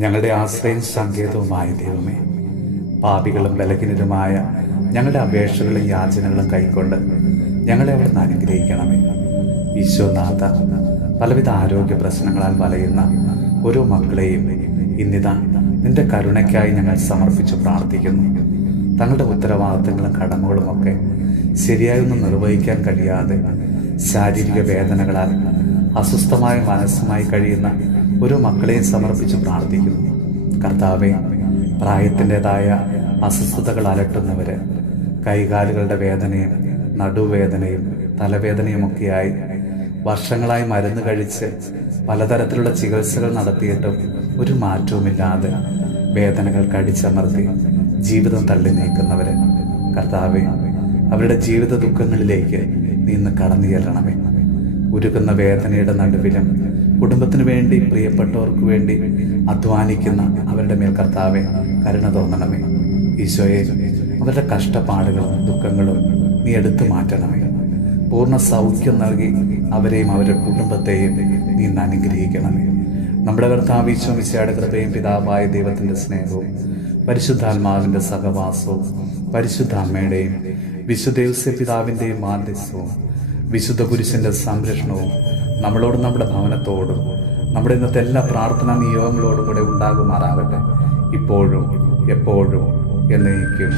ഞങ്ങളുടെ ആശ്രയം സങ്കേതവുമായ ദൈവമേ, പാപികളും ബലഹീനരുമായ ഞങ്ങളുടെ അപേക്ഷകളും യാചനകളും കൈക്കൊണ്ട് ഞങ്ങളെ അവിടുന്ന് അനുഗ്രഹിക്കണമേ. ഈശോനാഥ, പലവിധ ആരോഗ്യ പ്രശ്നങ്ങളാൽ വലയുന്ന ഓരോ മക്കളെയും ഇന്നിതാ നിന്റെ കരുണയ്ക്കായി ഞങ്ങൾ സമർപ്പിച്ച് പ്രാർത്ഥിക്കുന്നു. തങ്ങളുടെ ഉത്തരവാദിത്തങ്ങളും കടമകളുമൊക്കെ ശരിയായൊന്നും നിർവഹിക്കാൻ കഴിയാതെ ശാരീരിക വേദനകളാൽ അസ്വസ്ഥമായ മനസ്സുമായി കഴിയുന്ന ഓരോ മക്കളെയും സമർപ്പിച്ച് പ്രാർത്ഥിക്കുന്നു. കർത്താവെ, പ്രായത്തിൻ്റെതായ അസ്വസ്ഥതകൾ അലട്ടുന്നവര് കൈകാലുകളുടെ വേദനയും നടുവേദനയും തലവേദനയുമൊക്കെയായി വർഷങ്ങളായി മരുന്ന് കഴിച്ച് പലതരത്തിലുള്ള ചികിത്സകൾ നടത്തിയിട്ടും ഒരു മാറ്റവുമില്ലാതെ വേദനകൾ കടിച്ചമർത്തി ജീവിതം തള്ളി നീക്കുന്നവര്, കർത്താവെ, അവരുടെ ജീവിത ദുഃഖങ്ങളിലേക്ക് നീ ഇന്ന് കടന്നു ചെല്ലണമേ. ഉരുകുന്ന വേദനയുടെ നടുവിലും കുടുംബത്തിന് വേണ്ടി, പ്രിയപ്പെട്ടവർക്ക് വേണ്ടി അധ്വാനിക്കുന്ന അവരുടെ മേൽ കർത്താവെ കരുണ തോന്നണമേ. ഈശോയെ, അവരുടെ കഷ്ടപ്പാടുകളും ദുഃഖങ്ങളും നീ എടുത്തു മാറ്റണമേ. പൂർണ്ണ സൗഖ്യം നൽകി അവരെയും അവരുടെ കുടുംബത്തെയും നീ ഇന്ന് അനുഗ്രഹിക്കണമേ. നമ്മുടെ കർത്താവ് ഈശോ മിശിഹായുടെ കൃപയും പിതാവായ ദൈവത്തിൻ്റെ സ്നേഹവും പരിശുദ്ധാത്മാവിൻ്റെ സഹവാസവും പരിശുദ്ധ അമ്മയുടെയും വിശുദ്ധ ഔസേപ്പ് പിതാവിൻ്റെയും മാധ്യസ്ഥവും വിശുദ്ധ കുരിശിൻ്റെ സംരക്ഷണവും നമ്മളോടും നമ്മുടെ ഭവനത്തോടും നമ്മുടെ ഇന്നത്തെ എല്ലാ പ്രാർത്ഥനാ നിയോഗങ്ങളോടും കൂടെ ഉണ്ടാകുമാറാകട്ടെ, ഇപ്പോഴും എപ്പോഴും എന്നേക്കും.